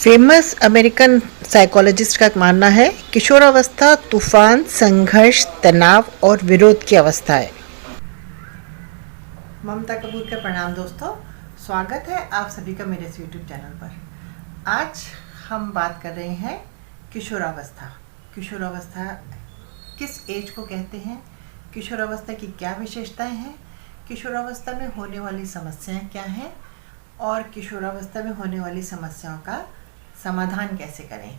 Famous American psychologist का मानना है किशोरावस्था तूफान, संघर्ष, तनाव और विरोध की अवस्था है। ममता कपूर का प्रणाम दोस्तों, स्वागत है आप सभी का मेरे इस यूट्यूब चैनल पर। आज हम बात कर रहे हैं किशोरावस्था। किशोरावस्था किस एज को कहते हैं, किशोरावस्था की क्या विशेषताएं हैं, किशोरावस्था में होने वाली समस्याएं क्या हैं और किशोरावस्था में होने वाली समस्याओं का समाधान कैसे करें।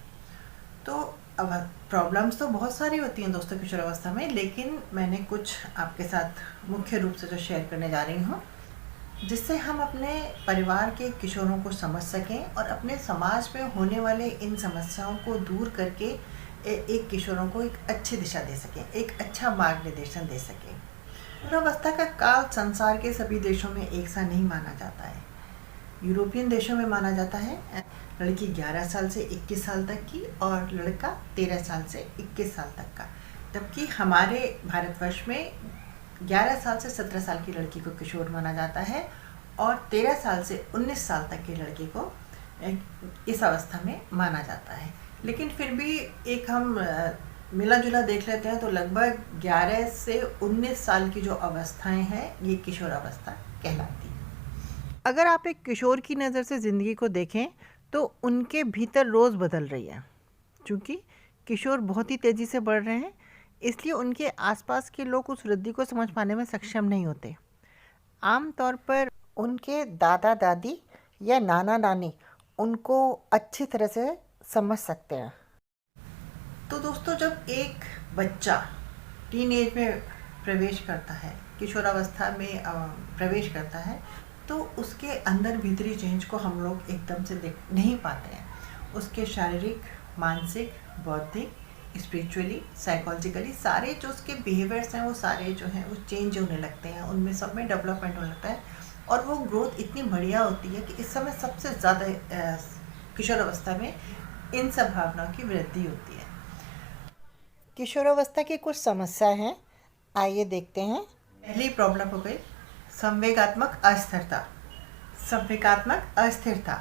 तो अब प्रॉब्लम्स तो बहुत सारी होती हैं दोस्तों किशोरावस्था में, लेकिन मैंने कुछ आपके साथ मुख्य रूप से जो शेयर करने जा रही हूँ जिससे हम अपने परिवार के किशोरों को समझ सकें और अपने समाज में होने वाले इन समस्याओं को दूर करके एक किशोरों को एक अच्छी दिशा दे सकें, एक अच्छा मार्गनिर्देशन दे सकें। किशोरावस्था का काल संसार के सभी देशों में एक सा नहीं माना जाता है। यूरोपियन देशों में माना जाता है लड़की 11 साल से 21 साल तक की और लड़का 13 साल से 21 साल तक का, जबकि हमारे भारतवर्ष में 11 साल से 17 साल की लड़की को किशोर माना जाता है और 13 साल से 19 साल तक की लड़की को इस अवस्था में माना जाता है। लेकिन फिर भी एक हम मिला जुला देख लेते हैं तो लगभग 11 से 19 साल की जो अवस्थाएं हैं ये किशोरावस्था कहलाती है। अगर आप एक किशोर की नज़र से ज़िंदगी को देखें तो उनके भीतर रोज़ बदल रही है। क्योंकि किशोर बहुत ही तेज़ी से बढ़ रहे हैं, इसलिए उनके आसपास के लोग उस वृद्धि को समझ पाने में सक्षम नहीं होते। आम तौर पर उनके दादा दादी या नाना नानी उनको अच्छी तरह से समझ सकते हैं। तो दोस्तों, जब एक बच्चा टीन एज में प्रवेश करता है, किशोरावस्था में प्रवेश करता है, तो उसके अंदर भीतरी चेंज को हम लोग एकदम से देख नहीं पाते हैं। उसके शारीरिक, मानसिक, बौद्धिक, स्पिरिचुअली, साइकोलॉजिकली सारे जो उसके बिहेवियर्स हैं वो सारे जो हैं वो चेंज होने लगते हैं, उनमें सब में डेवलपमेंट होने लगता है और वो ग्रोथ इतनी बढ़िया होती है कि इस समय सबसे ज़्यादा किशोरावस्था में इन सब भावनाओं की वृद्धि होती है। किशोरावस्था की कुछ समस्याएं हैं, आइए देखते हैं। पहली प्रॉब्लम हो गई संवेगात्मक अस्थिरता। संवेगात्मक अस्थिरता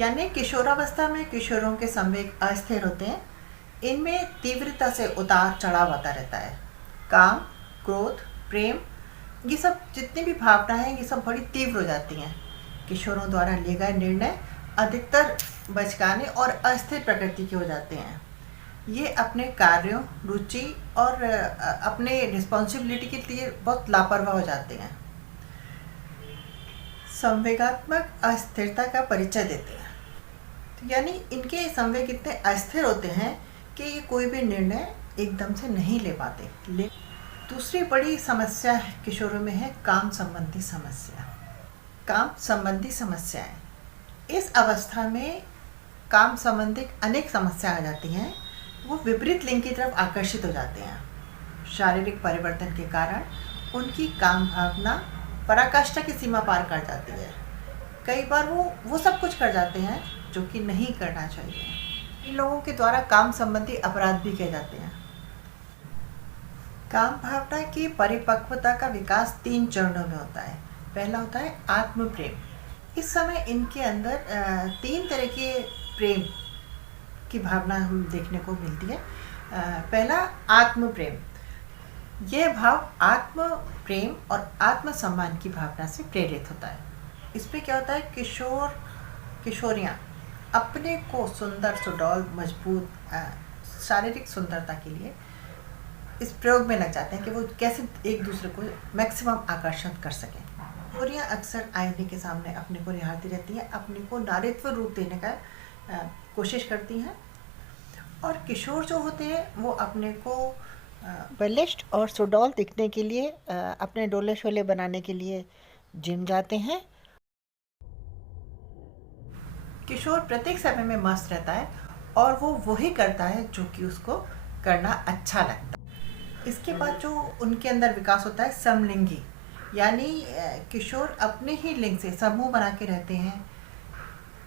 यानी किशोरावस्था में किशोरों के संवेग अस्थिर होते हैं। इनमें तीव्रता से उतार चढ़ाव आता रहता है। काम, क्रोध, प्रेम, ये सब जितनी भी भावनाएं हैं ये सब बड़ी तीव्र हो जाती हैं। किशोरों द्वारा लिए गए निर्णय अधिकतर बचकाने और अस्थिर प्रकृति के हो जाते हैं। ये अपने कार्यों, रुचि और अपने रिस्पॉन्सिबिलिटी के लिए बहुत लापरवाह हो जाते हैं। संवेगात्मक अस्थिरता का परिचय देते हैं, तो यानी इनके संवेग इतने अस्थिर होते हैं कि ये कोई भी निर्णय एकदम से नहीं ले पाते। दूसरी बड़ी समस्या किशोरों में है काम संबंधी समस्या। काम संबंधी समस्याएं, इस अवस्था में काम संबंधी अनेक समस्याएं आ जाती हैं। वो विपरीत लिंग की तरफ आकर्षित हो जाते हैं। शारीरिक परिवर्तन के कारण उनकी काम भावना पराकाष्ठा की सीमा पार कर जाती है। कई बार वो सब कुछ कर जाते हैं जो कि नहीं करना चाहिए। इन लोगों के द्वारा काम संबंधी अपराध भी किए जाते हैं। काम भावना की परिपक्वता का विकास 3 चरणों में होता है। पहला होता है आत्म प्रेम। इस समय इनके अंदर 3 तरह के प्रेम की भावना हम देखने को मिलती है। पहला आत्म प्रेम। यह भाव आत्म प्रेम और आत्मसम्मान की भावना से प्रेरित होता है। इसमें क्या होता है, किशोरियाँ अपने को सुंदर, सुडौल, मजबूत, शारीरिक सुंदरता के लिए इस प्रयोग में लग जाते हैं कि वो कैसे एक दूसरे को मैक्सिमम आकर्षण कर सकें। किशोरियाँ अक्सर आईने के सामने अपने को निहारती रहती हैं, अपने को नारीत्व रूप देने का कोशिश करती हैं। और किशोर जो होते हैं वो अपने को बलिष्ठ और सुडौल दिखने के लिए अपने डोले शोले बनाने के लिए जिम जाते हैं। किशोर प्रत्येक समय में मस्त रहता है और वो वही करता है जो कि उसको करना अच्छा लगता है। इसके बाद जो उनके अंदर विकास होता है समलिंगी, यानी किशोर अपने ही लिंग से समूह बना के रहते हैं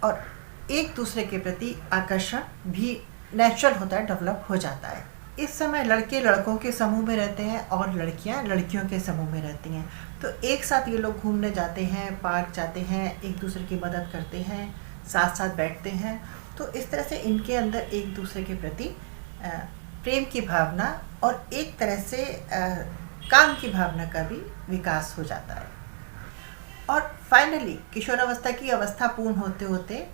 और एक दूसरे के प्रति आकर्षण भी नेचुरल होता है, डेवलप हो जाता है। इस समय लड़के लड़कों के समूह में रहते हैं और लड़कियां लड़कियों के समूह में रहती हैं। तो एक साथ ये लोग घूमने जाते हैं, पार्क जाते हैं, एक दूसरे की मदद करते हैं, साथ साथ बैठते हैं तो इस तरह से इनके अंदर एक दूसरे के प्रति प्रेम की भावना और एक तरह से काम की भावना का भी विकास हो जाता है। और फाइनली किशोरावस्था की अवस्था पूर्ण होते होते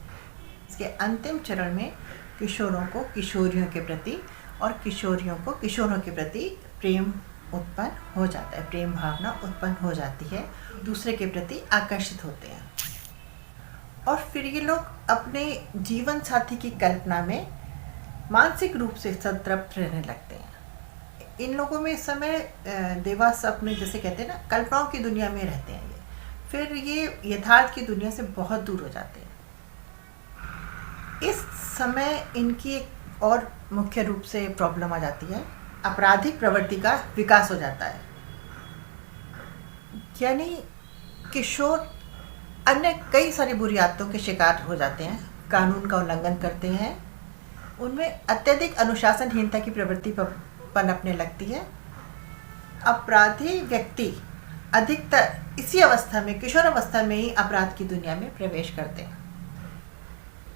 इसके अंतिम चरण में किशोरों को किशोरियों के प्रति और किशोरियों को किशोरों के प्रति प्रेम उत्पन्न हो जाता है, प्रेम भावना उत्पन्न हो जाती है, दूसरे के प्रति आकर्षित होते हैं। और फिर ये लोग अपने जीवन साथी की कल्पना में मानसिक रूप से संतृप्त रहने लगते हैं। इन लोगों में इस समय देवास अपने जैसे कहते हैं ना, कल्पनाओं की दुनिया में रहते हैं। ये फिर ये यथार्थ की दुनिया से बहुत दूर हो जाते हैं। इस समय इनकी एक और मुख्य रूप से प्रॉब्लम आ जाती है, आपराधिक प्रवृत्ति का विकास हो जाता है। यानी किशोर अन्य कई सारी बुरी आदतों के शिकार हो जाते हैं, कानून का उल्लंघन करते हैं, उनमें अत्यधिक अनुशासनहीनता की प्रवृत्ति पनपने लगती है। अपराधी व्यक्ति अधिकतर इसी अवस्था में, किशोर अवस्था में ही अपराध की दुनिया में प्रवेश करते हैं।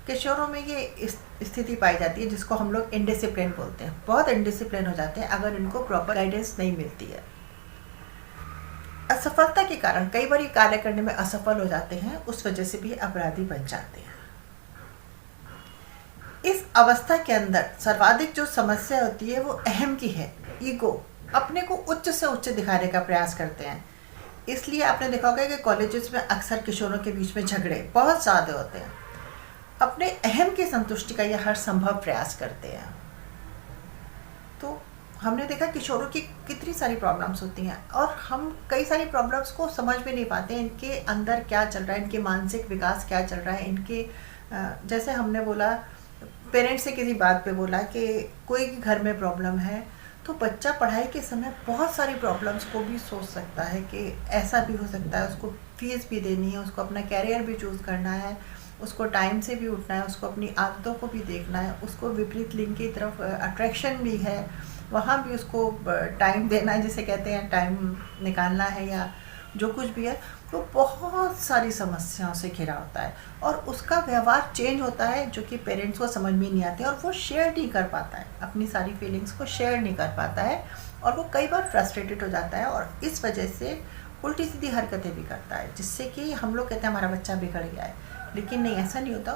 किशोरों में ये स्थिति पाई जाती है जिसको हम लोग इनडिसिप्लिन बोलते हैं। बहुत इनडिसिप्लिन हो जाते हैं अगर इनको प्रॉपर गाइडेंस नहीं मिलती है। असफलता के कारण कई बार ये कार्य करने में असफल हो जाते हैं, उस वजह से भी अपराधी बन जाते हैं। इस अवस्था के अंदर सर्वाधिक जो समस्या होती है वो अहम की है, ईगो। अपने को उच्च से उच्च दिखाने का प्रयास करते हैं। इसलिए आपने देखा होगा कि कॉलेजेस में अक्सर किशोरों के बीच में झगड़े बहुत ज़्यादा होते हैं। अपने अहम की संतुष्टि का यह हर संभव प्रयास करते हैं। तो हमने देखा किशोरों की कितनी सारी प्रॉब्लम्स होती हैं और हम कई सारी प्रॉब्लम्स को समझ भी नहीं पाते हैं। इनके अंदर क्या चल रहा है, इनके मानसिक विकास क्या चल रहा है, इनके जैसे हमने बोला, पेरेंट्स से किसी बात पे बोला कि कोई घर में प्रॉब्लम है, तो बच्चा पढ़ाई के समय बहुत सारी प्रॉब्लम्स को भी सोच सकता है कि ऐसा भी हो सकता है, उसको फीस भी देनी है, उसको अपना कैरियर भी चूज़ करना है, उसको टाइम से भी उठना है, उसको अपनी आदतों को भी देखना है, उसको विपरीत लिंग की तरफ अट्रैक्शन भी है, वहाँ भी उसको टाइम देना है, जिसे कहते हैं टाइम निकालना है या जो कुछ भी है। तो बहुत सारी समस्याओं से घिरा होता है और उसका व्यवहार चेंज होता है जो कि पेरेंट्स को समझ में नहीं आती है और वो शेयर नहीं कर पाता है, अपनी सारी फीलिंग्स को शेयर नहीं कर पाता है और वो कई बार फ्रस्ट्रेटेड हो जाता है और इस वजह से उल्टी सीधी हरकतें भी करता है, जिससे कि हम लोग कहते हैं हमारा बच्चा बिगड़ गया है। लेकिन नहीं, ऐसा नहीं होता।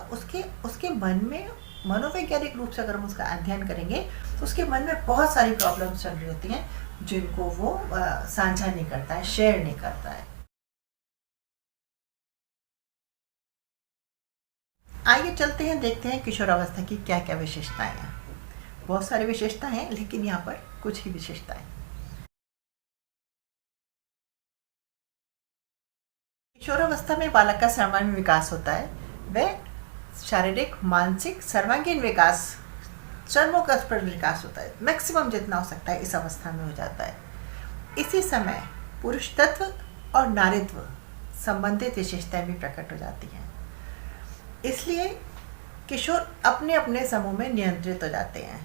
उसके मन में मनोवैज्ञानिक रूप से अगर हम उसका अध्ययन करेंगे तो उसके मन में बहुत सारी प्रॉब्लम्स चल रही होती हैं जिनको वो साझा नहीं करता है, शेयर नहीं करता है। आइए चलते हैं, देखते हैं किशोरावस्था की क्या क्या विशेषताएं हैं। बहुत सारी विशेषताएं हैं लेकिन यहाँ पर कुछ ही विशेषताएं। किशोरावस्था में बालक का सर्वांगीण विकास होता है। वह शारीरिक, मानसिक, सर्वांगीण विकास, चरमोत्कर्ष विकास होता है। मैक्सिमम जितना हो सकता है इस अवस्था में हो जाता है। इसी समय पुरुष तत्व और नारीत्व संबंधित विशेषताएं भी प्रकट हो जाती हैं। इसलिए किशोर अपने अपने समूह में नियंत्रित हो जाते हैं।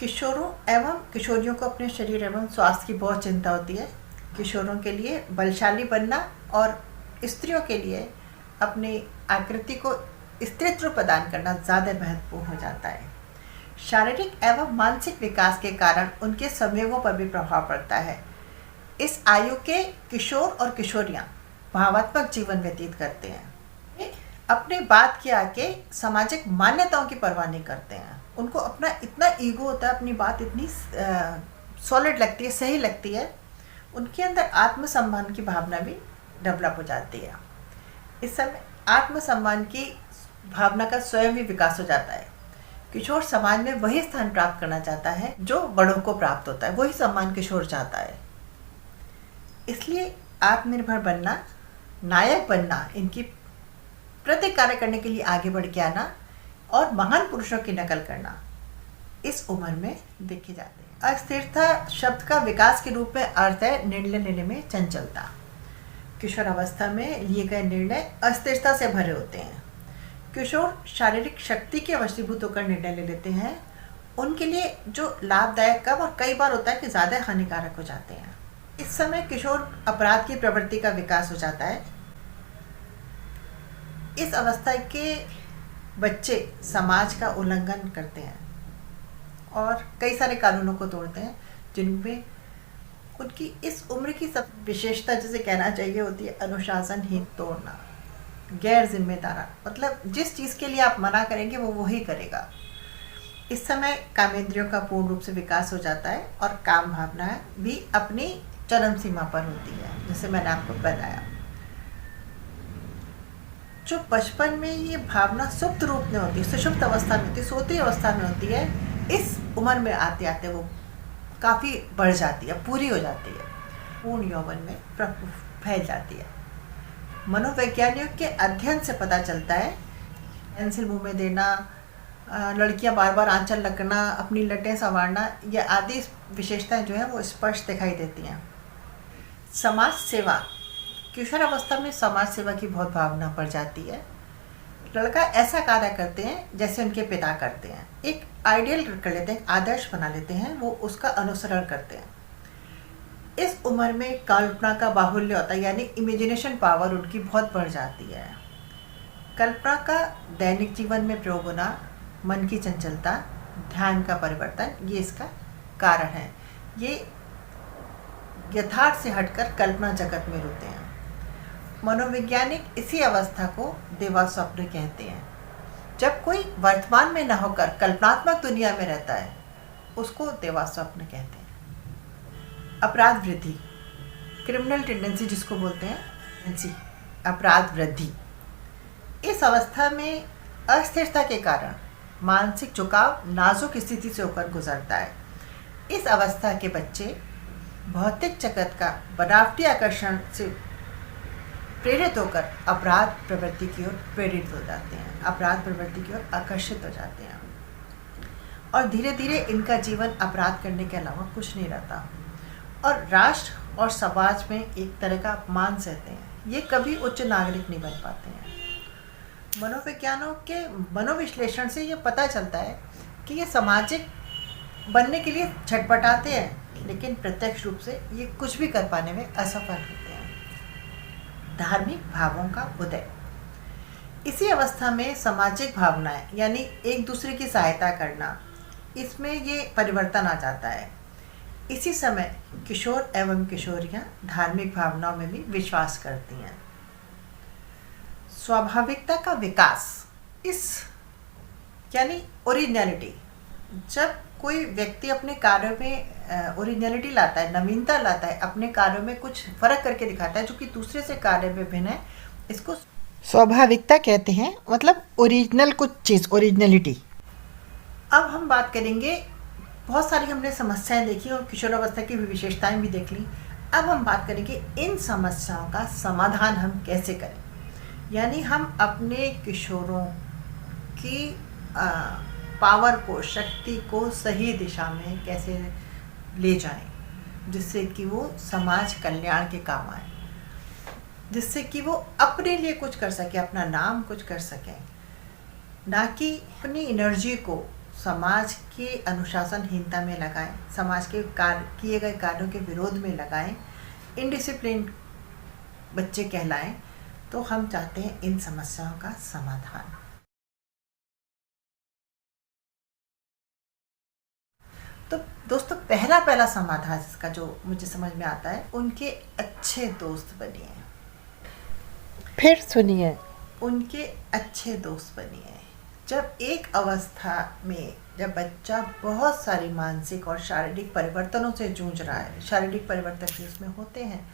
किशोरों एवं किशोरियों को अपने शरीर एवं स्वास्थ्य की बहुत चिंता होती है। किशोरों के लिए बलशाली बनना और स्त्रियों के लिए अपनी आकृति को स्त्रीत्व प्रदान करना ज़्यादा महत्वपूर्ण हो जाता है। शारीरिक एवं मानसिक विकास के कारण उनके संवेगों पर भी प्रभाव पड़ता है। इस आयु के किशोर और किशोरियाँ भावात्मक जीवन व्यतीत करते हैं। अपने बात के आके सामाजिक मान्यताओं की परवाह नहीं करते हैं। उनको अपना इतना ईगो होता है, अपनी बात इतनी सॉलिड लगती है, सही लगती है। उनके अंदर आत्मसम्मान की भावना भी डेवलप हो जाती है। इस समय आत्मसम्मान की भावना का स्वयं भी विकास हो जाता है। किशोर समाज में वही स्थान प्राप्त करना चाहता है जो बड़ों को प्राप्त होता है, वही सम्मान किशोर चाहता है। इसलिए आत्मनिर्भर बनना, नायक बनना, इनकी प्रति कार्य करने के लिए आगे बढ़ के आना और महान पुरुषों की नकल करना इस उम्र में देखे जाते हैं। अस्थिरता शब्द का विकास के रूप में अर्थ है निर्णय लेने में चंचलता। किशोर अवस्था में लिए गए निर्णय अस्थिरता से भरे होते हैं। किशोर शारीरिक शक्ति के वशीभूत होकर निर्णय ले लेते हैं। उनके लिए जो लाभदायक कब और कई बार होता है कि ज़्यादा हानिकारक हो जाते हैं। इस समय किशोर अपराध की प्रवृत्ति का विकास हो जाता है। इस अवस्था के बच्चे समाज का उल्लंघन करते हैं और कई सारे कानूनों को तोड़ते हैं, जिनमें उनकी इस उम्र की सब विशेषता जिसे कहना चाहिए होती है अनुशासनहीन तोड़ना, गैर जिम्मेदारा, मतलब जिस चीज़ के लिए आप मना करेंगे वो वही करेगा। इस समय कामेंद्रियों का पूर्ण रूप से विकास हो जाता है और काम भावना भी अपनी चरम सीमा पर होती है, जैसे मैंने आपको बताया। जो बचपन में ये भावना सुप्त रूप में होती है, सुषुप्त अवस्था में होती है, सोती अवस्था में होती है, इस उम्र में आते आते वो काफ़ी बढ़ जाती है, पूरी हो जाती है, पूर्ण यौवन में फैल जाती है। मनोवैज्ञानिकों के अध्ययन से पता चलता है पेंसिल मुंह में देना, लड़कियां बार बार आंचल लगना, अपनी लटें संवारना, ये आदि विशेषताएं जो है वो स्पष्ट दिखाई देती हैं। समाज सेवा, किशोर अवस्था में समाज सेवा की बहुत भावना पड़ जाती है। लड़का ऐसा कार्य करते हैं जैसे उनके पिता करते हैं, एक आइडियल कर लेते हैं, आदर्श बना लेते हैं, वो उसका अनुसरण करते हैं। इस उम्र में कल्पना का बाहुल्य होता है, यानी इमेजिनेशन पावर उनकी बहुत बढ़ जाती है। कल्पना का दैनिक जीवन में प्रयोग होना, मन की चंचलता, ध्यान का परिवर्तन, ये इसका कारण है। ये यथार्थ से हटकर कल्पना जगत में रुकते हैं। मनोवैज्ञानिक इसी अवस्था को देवा स्वप्न कहते हैं। जब कोई वर्तमान में न होकर कल्पनात्मक दुनिया में रहता है, उसको देवा स्वप्न कहते हैं। अपराध वृद्धि, क्रिमिनल टेंडेंसी जिसको बोलते हैं, अपराध वृद्धि, इस अवस्था में अस्थिरता के कारण मानसिक झुकाव नाजुक स्थिति से होकर गुजरता है। इस अवस्था के बच्चे भौतिक जगत का बनावटी आकर्षण से प्रेरित होकर अपराध प्रवृत्ति की ओर प्रेरित हो जाते हैं, अपराध प्रवृत्ति की ओर आकर्षित हो जाते हैं और धीरे धीरे इनका जीवन अपराध करने के अलावा कुछ नहीं रहता और राष्ट्र और समाज में एक तरह का अपमान सहते हैं। ये कभी उच्च नागरिक नहीं बन पाते हैं। मनोविज्ञानों के मनोविश्लेषण से ये पता चलता है कि ये सामाजिक बनने के लिए छटपटाते हैं, लेकिन प्रत्यक्ष रूप से ये कुछ भी कर पाने में असफल होते हैं। धार्मिक भावों का उदय, इसी अवस्था में सामाजिक भावनाएं यानी एक दूसरे की सहायता करना, इसमें ये परिवर्तन आ जाता है। इसी समय किशोर एवं किशोरियां धार्मिक भावनाओं में भी विश्वास करती हैं। स्वाभाविकता का विकास, इस यानी ओरिजिनलिटी, जब कोई व्यक्ति अपने कार्यों में ओरिजिनलिटी लाता है, नवीनता लाता है, अपने कार्यों में कुछ फर्क करके दिखाता है जो कि दूसरे से कार्य में भिन्न है, इसको स्वाभाविकता कहते हैं, मतलब ओरिजिनल कुछ चीज़, ओरिजिनलिटी। अब हम बात करेंगे, बहुत सारी हमने समस्याएं देखी और किशोरावस्था की विशेषताएं भी देख ली। अब हम बात करेंगे इन समस्याओं का समाधान हम कैसे करें, यानी हम अपने किशोरों की पावर को, शक्ति को सही दिशा में कैसे ले जाएं, जिससे कि वो समाज कल्याण के काम आए, जिससे कि वो अपने लिए कुछ कर सके, अपना नाम कुछ कर सकें, ना कि अपनी एनर्जी को समाज के अनुशासनहीनता में लगाएं, समाज के किए गए कार्यों के विरोध में लगाएं, इनडिसिप्लिन बच्चे कहलाएं। तो हम चाहते हैं इन समस्याओं का समाधान। तो दोस्तों, पहला समाधान इसका जो मुझे समझ में आता है, उनके अच्छे दोस्त बनिए। फिर सुनिए, उनके अच्छे दोस्त बनिए। जब एक अवस्था में जब बच्चा बहुत सारी मानसिक और शारीरिक परिवर्तनों से जूझ रहा है, शारीरिक परिवर्तन भी उसमें होते हैं,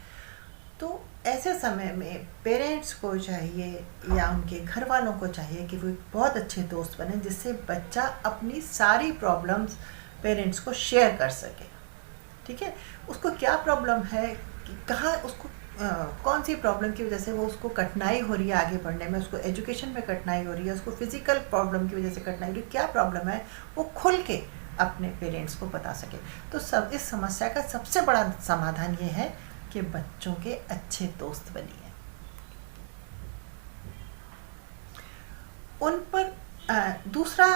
तो ऐसे समय में पेरेंट्स को चाहिए या उनके घर वालों को चाहिए कि वो एक बहुत अच्छे दोस्त बने, जिससे बच्चा अपनी सारी प्रॉब्लम्स पेरेंट्स को शेयर कर सके। ठीक है, उसको क्या प्रॉब्लम है, कहाँ उसको कौन सी प्रॉब्लम की वजह से वो उसको कठिनाई हो रही है आगे बढ़ने में, उसको एजुकेशन में कठिनाई हो रही है, उसको फिजिकल प्रॉब्लम की वजह से कठिनाई हो रही है, क्या प्रॉब्लम है, वो खुल के अपने पेरेंट्स को बता सके। तो सब इस समस्या का सबसे बड़ा समाधान ये है कि बच्चों के अच्छे दोस्त बनिए। उन पर दूसरा,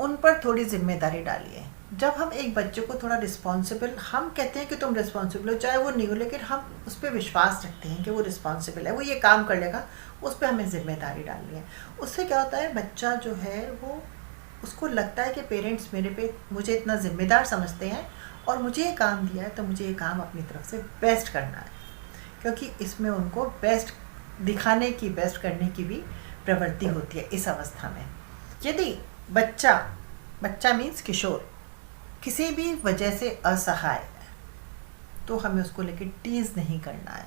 उन पर थोड़ी जिम्मेदारी डालिए। जब हम एक बच्चे को थोड़ा रिस्पॉन्सिबल, हम कहते हैं कि तुम रिस्पॉन्सिबल हो, चाहे वो नहीं हो, लेकिन हम उस पर विश्वास रखते हैं कि वो रिस्पॉन्सिबल है, वो ये काम कर लेगा, उस पर हमें जिम्मेदारी डालनी है। उससे क्या होता है, बच्चा जो है वो, उसको लगता है कि पेरेंट्स मेरे पे, मुझे इतना ज़िम्मेदार समझते हैं और मुझे ये काम दिया है तो मुझे ये काम अपनी तरफ से बेस्ट करना है, क्योंकि इसमें उनको बेस्ट दिखाने की, बेस्ट करने की भी प्रवृत्ति होती है इस अवस्था में। यदि बच्चा, बच्चा मीन्स किशोर, किसी भी वजह से असहाय है तो हमें उसको लेके टीज नहीं करना है,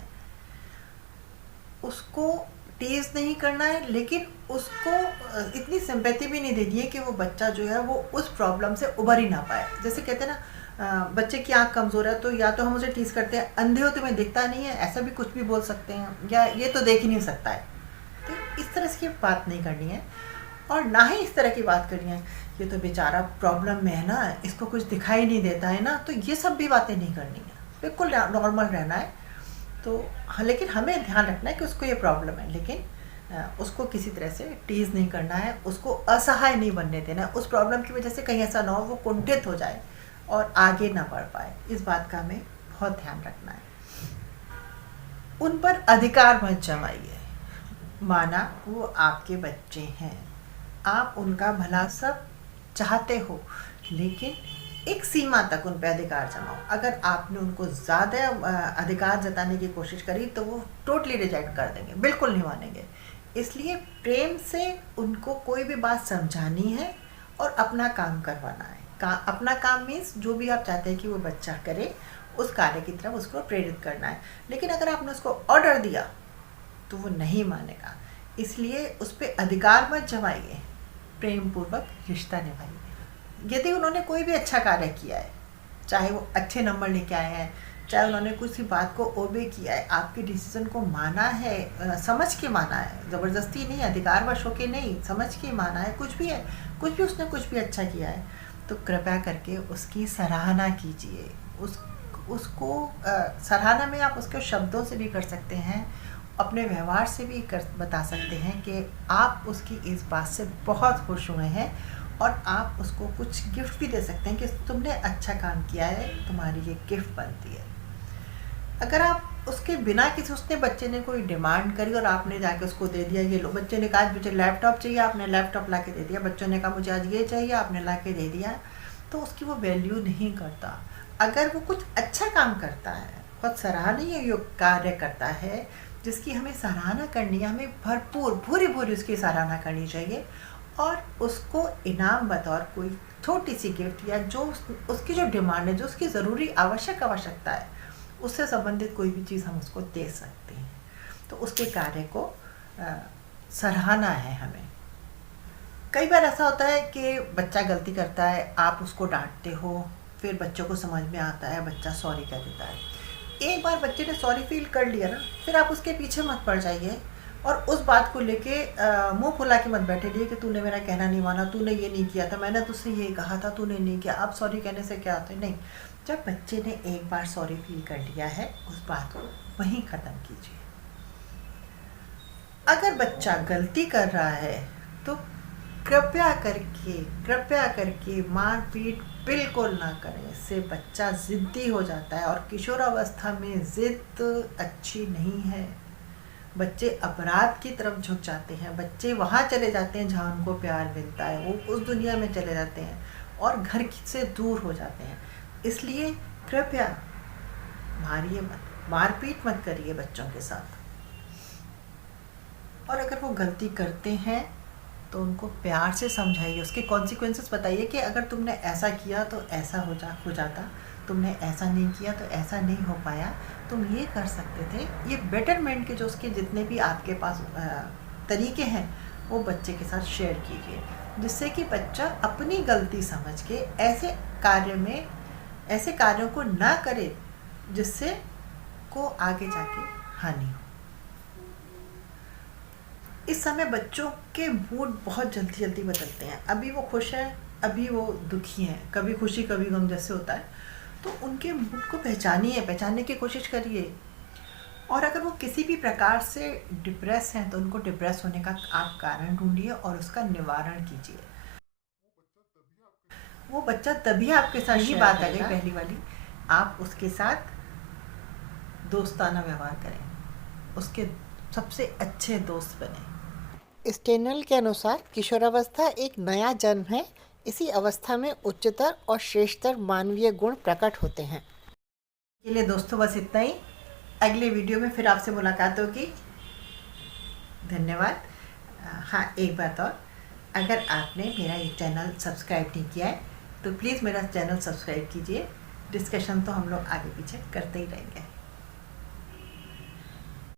उसको टीज नहीं करना है, लेकिन उसको इतनी सिंपैथी भी नहीं देनी है कि वो बच्चा जो है वो उस प्रॉब्लम से उबर ही ना पाए। जैसे कहते हैं ना, बच्चे की आंख कमज़ोर है तो या तो हम उसे टीज करते हैं, अंधे हो तुम्हें दिखता नहीं है, ऐसा भी कुछ भी बोल सकते हैं, या ये तो देख ही नहीं सकता है। तो इस तरह की बात नहीं करनी है, और ना ही इस तरह की बात करनी है ये तो बेचारा प्रॉब्लम में है ना, इसको कुछ दिखाई नहीं देता है ना, तो ये सब भी बातें नहीं करनी है, बिल्कुल नॉर्मल रहना है। तो हाँ, लेकिन हमें ध्यान रखना है कि उसको ये प्रॉब्लम है, लेकिन उसको किसी तरह से टीज नहीं करना है, उसको असहाय नहीं बनने देना है, उस प्रॉब्लम की वजह से कहीं ऐसा ना हो वो कुंठित हो जाए और आगे ना बढ़ पाए, इस बात का हमें बहुत ध्यान रखना है। उन पर अधिकार मत जमाइए, माना वो आपके बच्चे हैं, आप उनका भला सब चाहते हो, लेकिन एक सीमा तक उन पर अधिकार जमाओ। अगर आपने उनको ज़्यादा अधिकार जताने की कोशिश करी तो वो टोटली रिजेक्ट कर देंगे, बिल्कुल नहीं मानेंगे। इसलिए प्रेम से उनको कोई भी बात समझानी है और अपना काम करवाना है। अपना काम मीन्स जो भी आप चाहते हैं कि वो बच्चा करे, उस कार्य की तरफ उसको प्रेरित करना है। लेकिन अगर आपने उसको ऑर्डर दिया तो वो नहीं मानेगा, इसलिए उस पर अधिकार मत जमाइए, प्रेम पूर्वक रिश्ता निभाइए। यदि उन्होंने कोई भी अच्छा कार्य किया है, चाहे वो अच्छे नंबर लेके आए हैं, चाहे उन्होंने किसी बात को ओबे किया है, आपके डिसीजन को माना है, समझ के माना है, ज़बरदस्ती नहीं, अधिकारवश होके नहीं, समझ के माना है, कुछ भी है, कुछ भी उसने कुछ भी अच्छा किया है, तो कृपया करके उसकी सराहना कीजिए। उसको सराहना में आप उसके शब्दों से भी कर सकते हैं, अपने व्यवहार से भी बता सकते हैं कि आप उसकी इस बात से बहुत खुश हुए हैं, और आप उसको कुछ गिफ्ट भी दे सकते हैं कि तुमने अच्छा काम किया है, तुम्हारी ये गिफ्ट बनती है। अगर आप उसके बिना किसी, उसने बच्चे ने कोई डिमांड करी और आपने जाके उसको दे दिया, ये लो, बच्चे ने कहा मुझे लैपटॉप चाहिए, आपने लैपटॉप ला के दे दिया, बच्चों ने कहा मुझे आज ये चाहिए, आपने ला के दे दिया, तो उसकी वो वैल्यू नहीं करता। अगर वो कुछ अच्छा काम करता है, बहुत सराहनीय योग्य कार्य करता है, जिसकी हमें सराहना करनी है, हमें भरपूर भूरी भूरी उसकी सराहना करनी चाहिए, और उसको इनाम बतौर कोई छोटी सी गिफ्ट, या जो उसकी जो डिमांड है, जो उसकी ज़रूरी आवश्यकता है, उससे संबंधित कोई भी चीज़ हम उसको दे सकते हैं। तो उसके कार्य को सराहना है हमें। कई बार ऐसा होता है कि बच्चा गलती करता है, आप उसको डांटते हो, फिर बच्चों को समझ में आता है, बच्चा सॉरी कह देता है। एक बार बच्चे ने सॉरी फील कर लिया ना, फिर आप उसके पीछे मत पड़ जाइए और उस बात को लेके मुंह फुला के मत बैठे रहिए कि तूने मेरा कहना नहीं माना, तूने ये नहीं किया था, मैंने तुझसे ये कहा था, तूने नहीं किया, अब सॉरी कहने से क्या होता है। नहीं, जब बच्चे ने एक बार सॉरी फील कर लिया है, उस बात को वहीं ख़त्म कीजिए। अगर बच्चा गलती कर रहा है तो कृपया करके मारपीट बिल्कुल ना करें, इससे बच्चा ज़िद्दी हो जाता है, और किशोरावस्था में ज़िद अच्छी नहीं है। बच्चे अपराध की तरफ झुक जाते हैं, बच्चे वहाँ चले जाते हैं जहाँ उनको प्यार मिलता है, वो उस दुनिया में चले जाते हैं और घर से दूर हो जाते हैं। इसलिए कृपया मारिए मत, मारपीट मत करिए बच्चों के साथ। और अगर वो गलती करते हैं तो उनको प्यार से समझाइए, उसके कॉन्सिक्वेंसेस बताइए कि अगर तुमने ऐसा किया तो ऐसा हो जाता, तुमने ऐसा नहीं किया तो ऐसा नहीं हो पाया, तुम ये कर सकते थे। ये बेटरमेंट के जो उसके जितने भी आपके पास तरीके हैं, वो बच्चे के साथ शेयर कीजिए, जिससे कि बच्चा अपनी गलती समझ के ऐसे कार्यों को ना करे जिससे को आगे जाके हानि हो। इस समय बच्चों के मूड बहुत जल्दी जल्दी बदलते हैं, अभी वो खुश हैं, अभी वो दुखी हैं, कभी खुशी कभी गम जैसे होता है। तो उनके मूड को पहचानने की कोशिश करिए, और अगर वो किसी भी प्रकार से डिप्रेस हैं तो उनको डिप्रेस होने का आप कारण ढूंढिए और उसका निवारण कीजिए। वो बच्चा तभी आपके साथ यही शेयर बात आ गई करेगा, पहली वाली। आप उसके साथ दोस्ताना व्यवहार करें, उसके सबसे अच्छे दोस्त बने। इस चैनल के अनुसार किशोरावस्था एक नया जन्म है। इसी अवस्था में उच्चतर और श्रेष्ठतर मानवीय गुण प्रकट होते हैं। के लिए दोस्तों बस इतना ही। अगले वीडियो में फिर आपसे मुलाकात होगी। धन्यवाद। हाँ, एक बात और, अगर आपने मेरा ये चैनल सब्सक्राइब नहीं किया है तो प्लीज़ मेरा चैनल सब्सक्राइब कीजिए। डिस्कशन तो हम लोग आगे पीछे करते ही रहेंगे।